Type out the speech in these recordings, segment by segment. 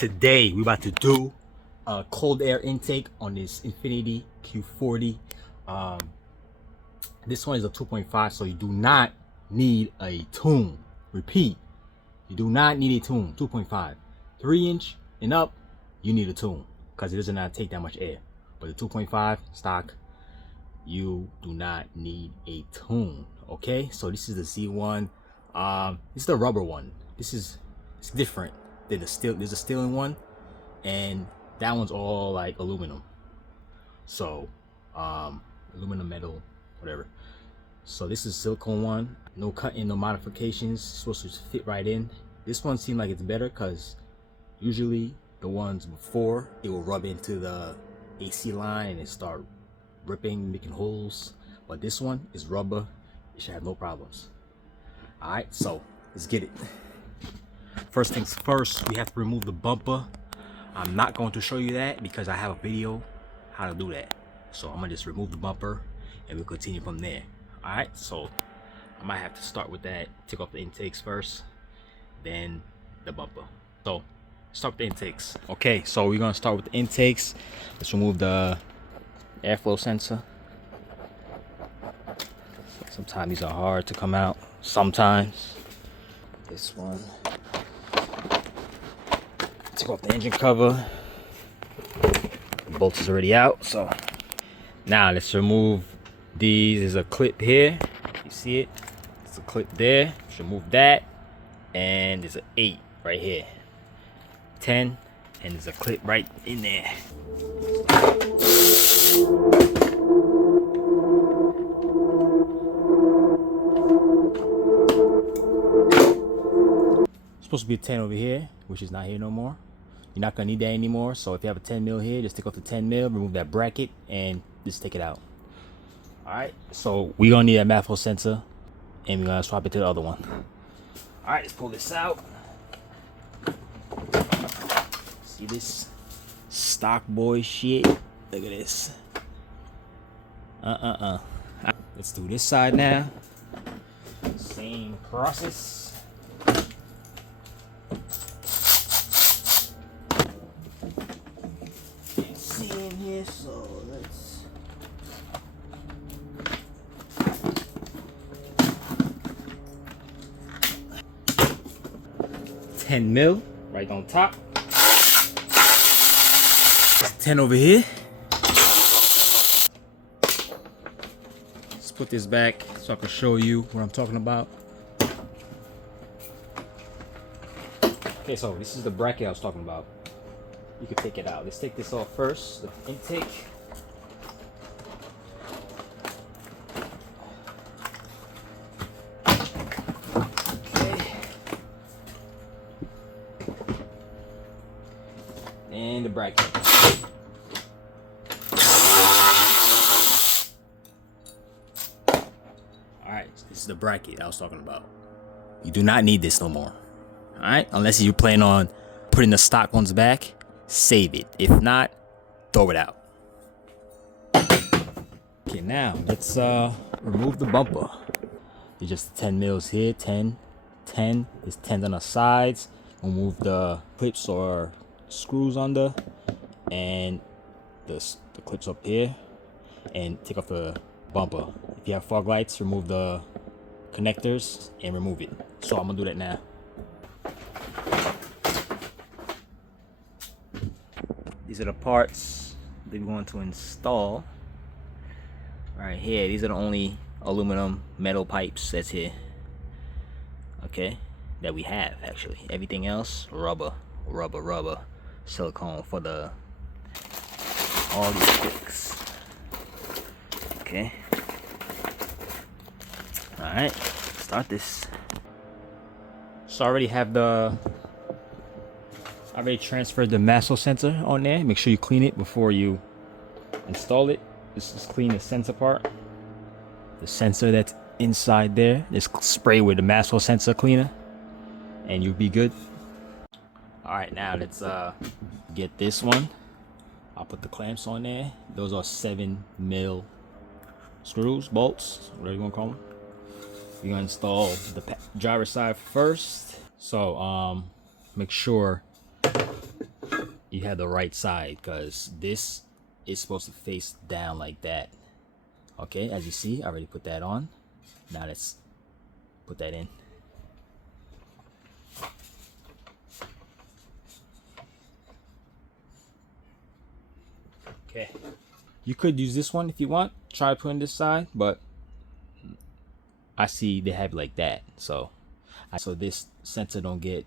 Today we're about to do a cold air intake on this Infiniti Q40. This one is a 2.5, so you do not need a tune. Repeat, you do not need a tune. 2.5, 3-inch and up, you need a tune because it does not take that much air. But the 2.5 stock, you do not need a tune. Okay, so this is the C1. This is the rubber one. It's different than the steel. There's a steel in one, and that one's all like aluminum. So aluminum, metal, whatever. So this is silicone one, no cutting, no modifications. It's supposed to fit right in. This one seemed like it's better because usually the ones before, it will rub into the AC line and it start ripping, making holes. But this one is rubber. It should have no problems. All right, so let's get it. First things first, we have to remove the bumper. I'm not going to show you that because I have a video how to do that. So I'm gonna just remove the bumper and we'll continue from there. All right, so I might have to start with that. Take off the intakes first, then the bumper. So start with the intakes. Okay, so we're gonna start with the intakes. Let's remove the airflow sensor. Sometimes these are hard to come out. Sometimes. This one. Take off the engine cover. The bolt is already out, so now let's remove these. There's a clip here. You see it? It's a clip there. Let's remove that. And there's an 8 right here. 10, and there's a clip right in there. Supposed to be a 10 over here, which is not here no more. You're not gonna need that anymore. So if you have a 10 mil here, just take off the 10 mil, remove that bracket, and just take it out. All right, so we're gonna need that manifold sensor, and we're gonna swap it to the other one. All right, let's pull this out. See this stock boy shit? Look at this. Let's do this side now. Same process. Can't see in here, so let's. $10 mil right on top. 10 over here. Let's put this back so I can show you what I'm talking about. Okay, so this is the bracket I was talking about. You can take it out. Let's take this off first. The intake. Okay. And the bracket. Alright, this is the bracket I was talking about. You do not need this no more. Alright, unless you plan on putting the stock ones back, save it. If not, throw it out. Okay, now let's remove the bumper. There's just 10 mils here, 10. There's 10 on the sides. Remove the clips or screws under, and the clips up here, and take off the bumper. If you have fog lights, remove the connectors and remove it. So I'm gonna do that now. These are the parts that we're going to install right here. These are the only aluminum metal pipes that's here. Okay, that we have actually. Everything else rubber, silicone for the all these sticks. Okay. All right, start this. So I already have I already transferred the manifold sensor on there. Make sure you clean it before you install it. Just clean the sensor part. The sensor that's inside there. Just spray with the manifold sensor cleaner, and you'll be good. All right, now let's get this one. I'll put the clamps on there. Those are 7 mil screws, bolts, whatever you want to call them. You're gonna install the driver's side first. So make sure you have the right side, because this is supposed to face down like that. Okay, as you see, I already put that on. Now let's put that in. Okay, you could use this one if you want. Try putting this side, but I see they have it like that, so this sensor don't get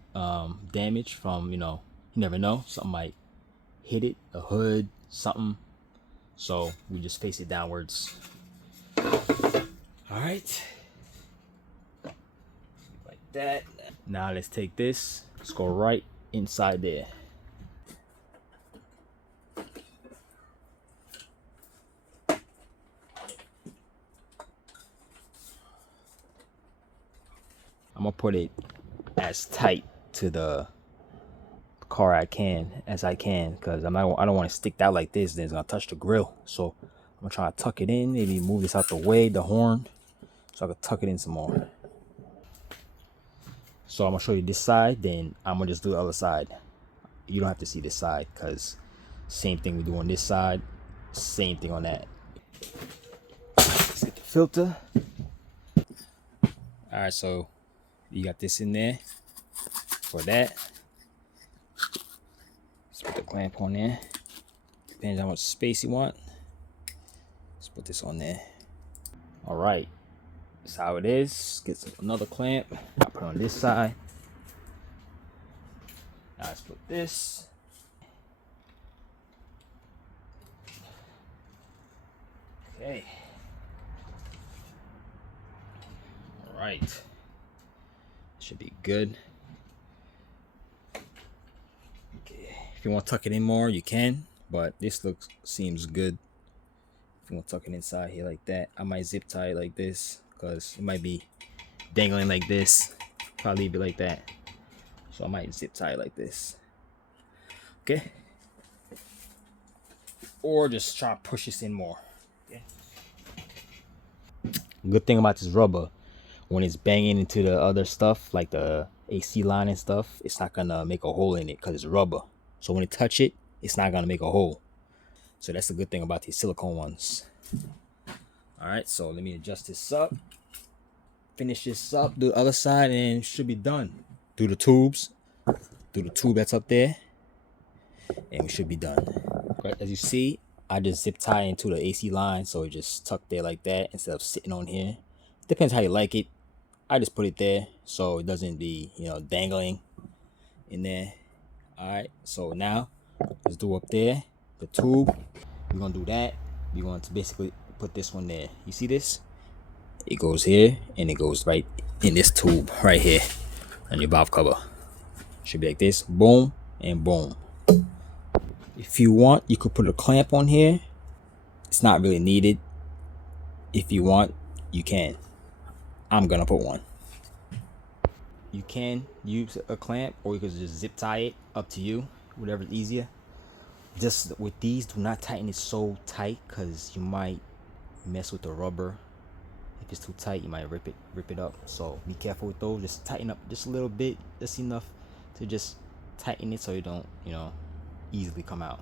damaged from, you never know, something might hit it, a hood, something. So we just face it downwards. All right, like that. Now let's take this, let's go right inside there. I'm gonna put it as tight to the car as I can, because I don't want to stick out like this, then it's gonna touch the grill. So I'm gonna try to tuck it in, maybe move this out the way, the horn, so I can tuck it in some more. So I'm gonna show you this side, then I'm gonna just do the other side. You don't have to see this side, because same thing we do on this side, same thing on that. Let's get the filter. All right, so you got this in there for that. Let's put the clamp on there. Depends on how much space you want. Let's put this on there. All right, that's how it is. Get another clamp. I'll put it on this side. Now let's put this. Okay. All right. Should be good. Okay. If you want to tuck it in more, you can, but this seems good. If you want to tuck it inside here like that, I might zip tie it like this, because it might be dangling like this. Probably leave it like that. So I might zip tie it like this. Okay. Or just try to push this in more. Okay. Good thing about this rubber, when it's banging into the other stuff, like the AC line and stuff, it's not gonna make a hole in it because it's rubber. So when it touch it, it's not gonna make a hole. So that's the good thing about these silicone ones. All right, so let me adjust this up, finish this up, do the other side, and it should be done. Do the tubes, do the tube that's up there, and we should be done. Right, as you see, I just zip tie into the AC line, so it just tucked there like that instead of sitting on here. Depends how you like it. I just put it there so it doesn't be, dangling in there. All right, so now let's do up there the tube. We're gonna do that. We're going to basically put this one there. You see this? It goes here and it goes right in this tube right here on your valve cover. Should be like this, boom and boom. If you want, you could put a clamp on here. It's not really needed. If you want, you can. I'm gonna put one. You can use a clamp, or you could just zip tie it, up to you, whatever's easier. Just with these, do not tighten it so tight, because you might mess with the rubber. If it's too tight, you might rip it up. So be careful with those. Just tighten up just a little bit, just enough to just tighten it so you don't, easily come out.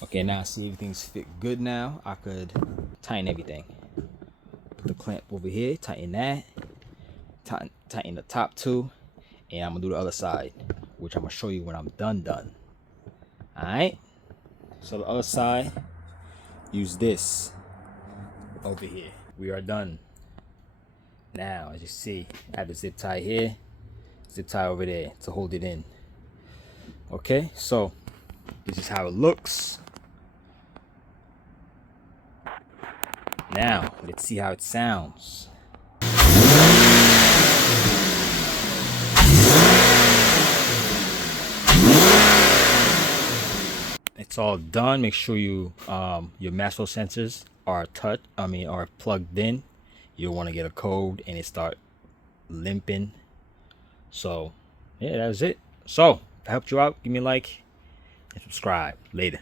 Okay, now see everything's fit good now. I could tighten everything. Put the clamp over here, tighten that, tighten the top too, and I'm gonna do the other side, which I'm gonna show you when I'm done. All right, so the other side, use this over here. We are done. Now, as you see, I have the zip tie here, zip tie over there to hold it in. Okay, so this is how it looks. Now, let's see how it sounds. It's all done. Make sure you your mass flow sensors are plugged in. You don't want to get a code and it start limping. So yeah, that's it. So if I helped you out, give me a like and subscribe. Later.